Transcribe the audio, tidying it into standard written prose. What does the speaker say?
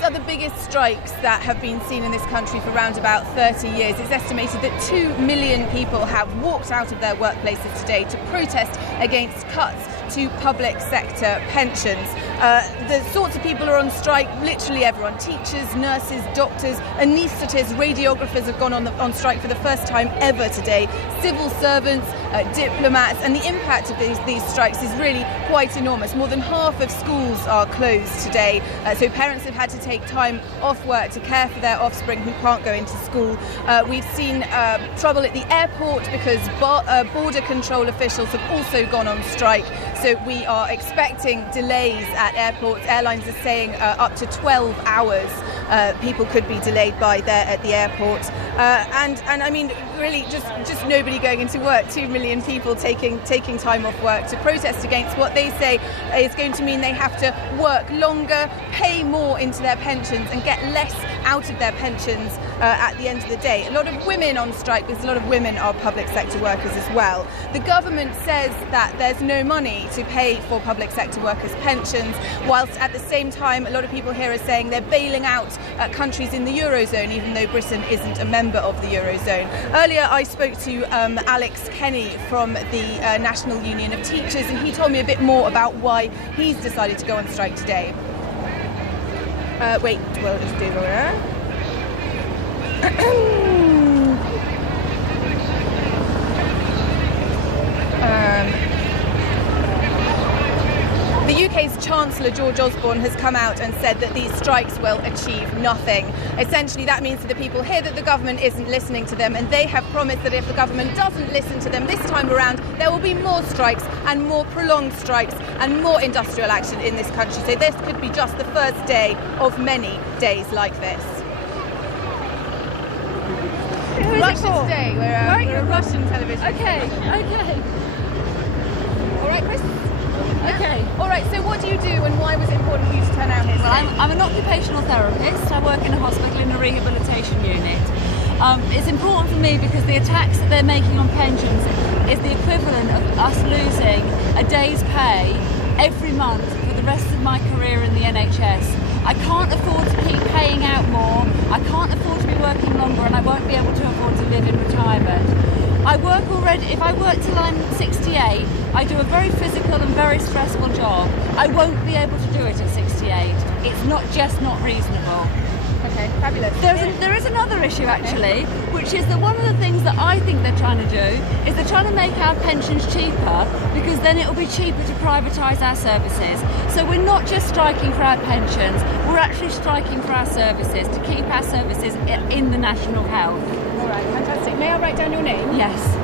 these are the biggest strikes that have been seen in this country for around about 30 years. It's estimated that 2 million people have walked out of their workplaces today to protest against cuts to public sector pensions. The sorts of people who are on strike, literally everyone. Teachers, nurses, doctors, anaesthetists, radiographers have gone on strike for the first time ever today. Civil servants, diplomats, and the impact of these strikes is really quite enormous. More than half of schools are closed today, so parents have had to take time off work to care for their offspring who can't go into school. We've seen trouble at the airport because border control officials have also gone on strike. So we are expecting delays at airports. Airlines are saying up to 12 hours people could be delayed by there at the airport. And I mean, really just nobody going into work. 2 million people taking time off work to protest against what they say is going to mean they have to work longer, pay more into their pensions and get less out of their pensions at the end of the day. A lot of women on strike because a lot of women are public sector workers as well. The government says that there's no money to pay for public sector workers' pensions, whilst at the same time a lot of people here are saying they're bailing out countries in the Eurozone, even though Britain isn't a member of the Eurozone. Earlier I spoke to Alex Kenny from the National Union of Teachers, and he told me a bit more about why he's decided to go on strike today. We'll just do that. The UK's Chancellor George Osborne has come out and said that these strikes will achieve nothing. Essentially that means to the people here that the government isn't listening to them, and they have promised that if the government doesn't listen to them this time around, there will be more strikes and more prolonged strikes and more industrial action in this country. So this could be just the first day of many days like this. Russia Today, we're a Russian television. Okay. All right, Chris? Okay. All right, so what do you do and why was it important for you to turn out here today? Well, I'm an occupational therapist. I work in a hospital in a rehabilitation unit. It's important for me because the attacks that they're making on pensions is the equivalent of us losing a day's pay every month for the rest of my career in the NHS. I can't afford to keep paying out more, I can't afford to be working longer, and I won't be able to afford to live in retirement. I work already, if I work till I'm 68, I do a very physical and very stressful job. I won't be able to do it at 68. It's not reasonable. Okay, fabulous. There is another issue actually, which is that one of the things that I think they're trying to do is they're trying to make our pensions cheaper, because then it will be cheaper to privatise our services. So we're not just striking for our pensions, we're actually striking for our services, to keep our services in the national health. All right, fantastic. May I write down your name? Yes.